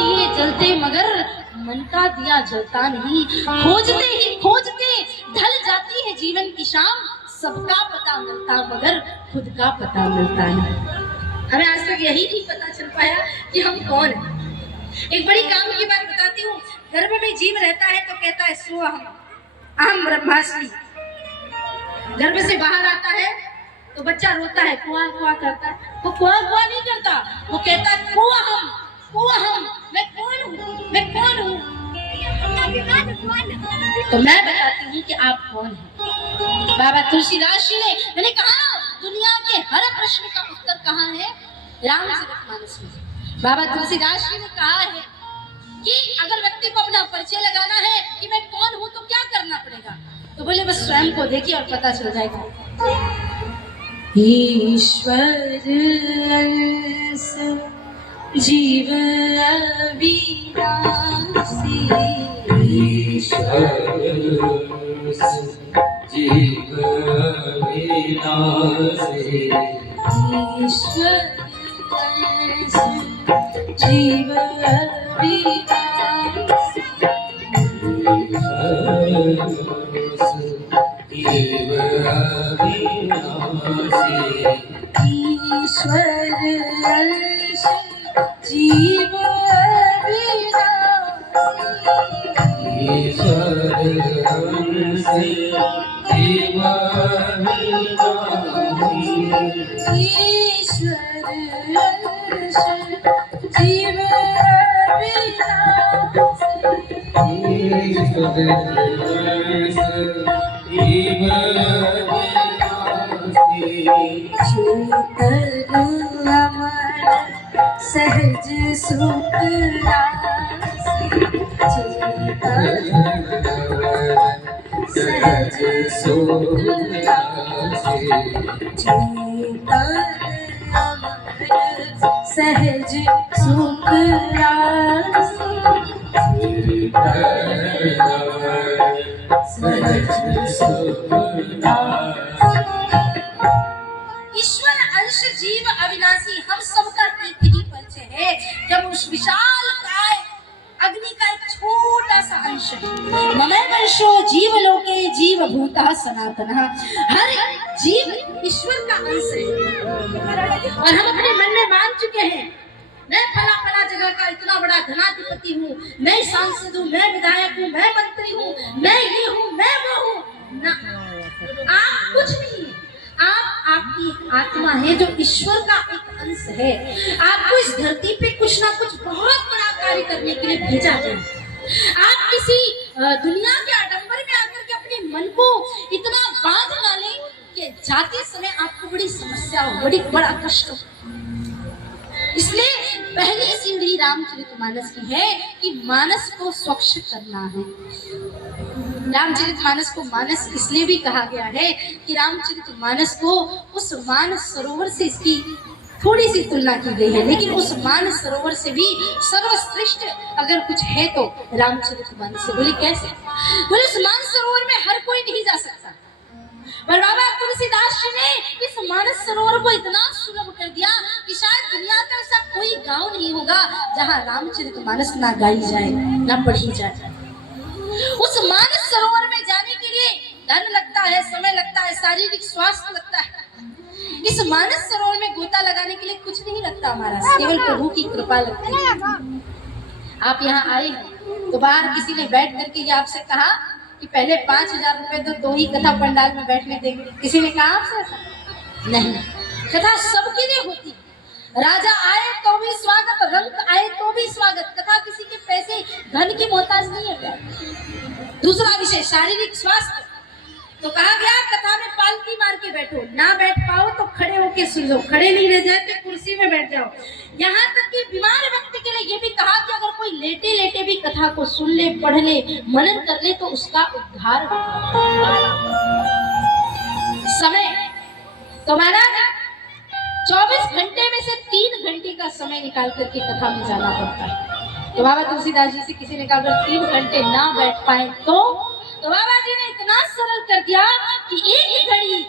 दिए जलते मगर मन का दिया जलता नहीं। खोजते ही खोजते ढल जाती है जीवन की शाम, सबका पता मिलता मगर खुद का पता मिलता नहीं। हमें आज तक यही नहीं पता चल पाया कि हम कौन हैं। एक बड़ी काम की बात बताती हूँ। गर्भ में जीव रहता है तो कहता है सोहम अहम ब्रह्मास्मि। गर्भ से बाहर आता है तो बच्चा रोता है, कुआ कुआ करता है। वो कुआ कुआ नहीं करता, वो कहता है कुआ हम, मैं कौन हूँ, मैं कौन हूँ। तो मैं बताती हूँ कि आप कौन हैं। बाबा तुलसीदास जी ने, मैंने कहा दुनिया के हर प्रश्न का उत्तर कहाँ है, रामचरितमानस में। बाबा तुलसीदास जी ने कहा है कि अगर व्यक्ति को अपना परिचय लगाना है कि मैं कौन हूँ तो क्या करना पड़ेगा, तो बोले बस स्वयं को देखिए और पता चल जाएगा। ईश्वर जीव अविनाशी, ईश्वर जीव अविनाशी, ईश्वर जीव अविनाशी, जीव अविनाशी, ईश्वर जीव अविनाशी, ईश्वर जीव अविनाशी, ईश्वर जीव सहज सुख सहज सुख सहज सुख ईश्वर अंश जीव अविनाशी, हम सबका एक ही परिचय है। जब उस विशाल काय अग्नि का एक छोटा सा अंश है, ममय वंशो जीव लोके जीव भूतः सनातनः, हर जीव ईश्वर का अंश है। और हम अपने मन में मान चुके हैं मैं फला फला जगह का इतना बड़ा धनाधिपति हूँ, मैं सांसद हूँ, मैं विधायक हूँ, मैं मंत्री हूँ, मैं ये हूँ, मैं वो हूँ। ना, आप कुछ नहीं है। आप आपकी आत्मा है जो ईश्वर का एक अंश है। आपको इस धरती पे कुछ ना कुछ बहुत बड़ा कार्य करने के लिए भेजा गया। आप किसी दुनिया के आडंबर में आकर के अपने मन को इतना बांध ना लें कि जाते समय आपको बड़ी समस्या हो, बड़ा कष्ट हो। इसलिए पहली सीढ़ी रामचरितमानस की है कि मानस को स्वच्छ करना है। रामचरितमानस को मानस इसलिए भी कहा गया है कि रामचरितमानस को उस मानस सरोवर से इसकी थोड़ी सी तुलना की गई है, लेकिन उस मानस सरोवर से भी सर्वश्रेष्ठ अगर कुछ है तो रामचरितमानस से। बोले कैसे? बोले उस मानस सरोवर में हर कोई नहीं जा सकता, पर बाबा तुलसीदास जी ने इस मानस सरोवर को इतना सुलभ कर दिया कि शायद दुनिया का ऐसा कोई गांव नहीं होगा जहां रामचरितमानस ना गाई जाए, ना पढ़ी जाए। उस मानस सरोवर में जाने के लिए धन लगता है, समय लगता है, शारीरिक स्वास्थ्य लगता है। इस मानस सरोवर में गोता लगाने के लिए कुछ नहीं लगता हमारा, केवल प्रभु की कृपा लगती है। आप यहाँ आए हैं तो बाहर किसी ने बैठ करके ये आपसे कहा कि पहले 5,000 रुपए तो ही कथा पंडाल में बैठने देंगे, किसी ने कहा आपसे ऐसा? नहीं, कथा सबके लिए होती है। राजा आए तो भी स्वागत, रंग आए तो भी स्वागत। कथा किसी के पैसे धन की मोहताज नहीं है प्यार। दूसरा विषय शारीरिक स्वास्थ्य, तो कहा गया कथा में पालकी मार के बैठो, ना बैठ पाओ तो खड़े होके सुन लो, खड़े नहीं रह जाए तो कुर्सी में बैठ जाओ। यहाँ तक कि बीमार व्यक्ति के लिए ये भी कहा कि अगर कोई लेटे लेटे भी कथा को सुन ले, पढ़ ले, मनन कर ले तो उसका उद्धार हो। समय तो महाराज 24 घंटे में से 3 घंटे का समय निकाल करके कथा में जाना पड़ता है। तो बाबा तुलसीदास जी से किसी ने कहा अगर 3 घंटे ना बैठ पाए तो बाबा जी ने इतना सरल कर दिया कि एक घड़ी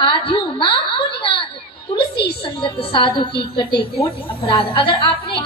आधी नाम बुनियाद, तुलसी संगत साधु की कटे कोट अपराध। अगर आपने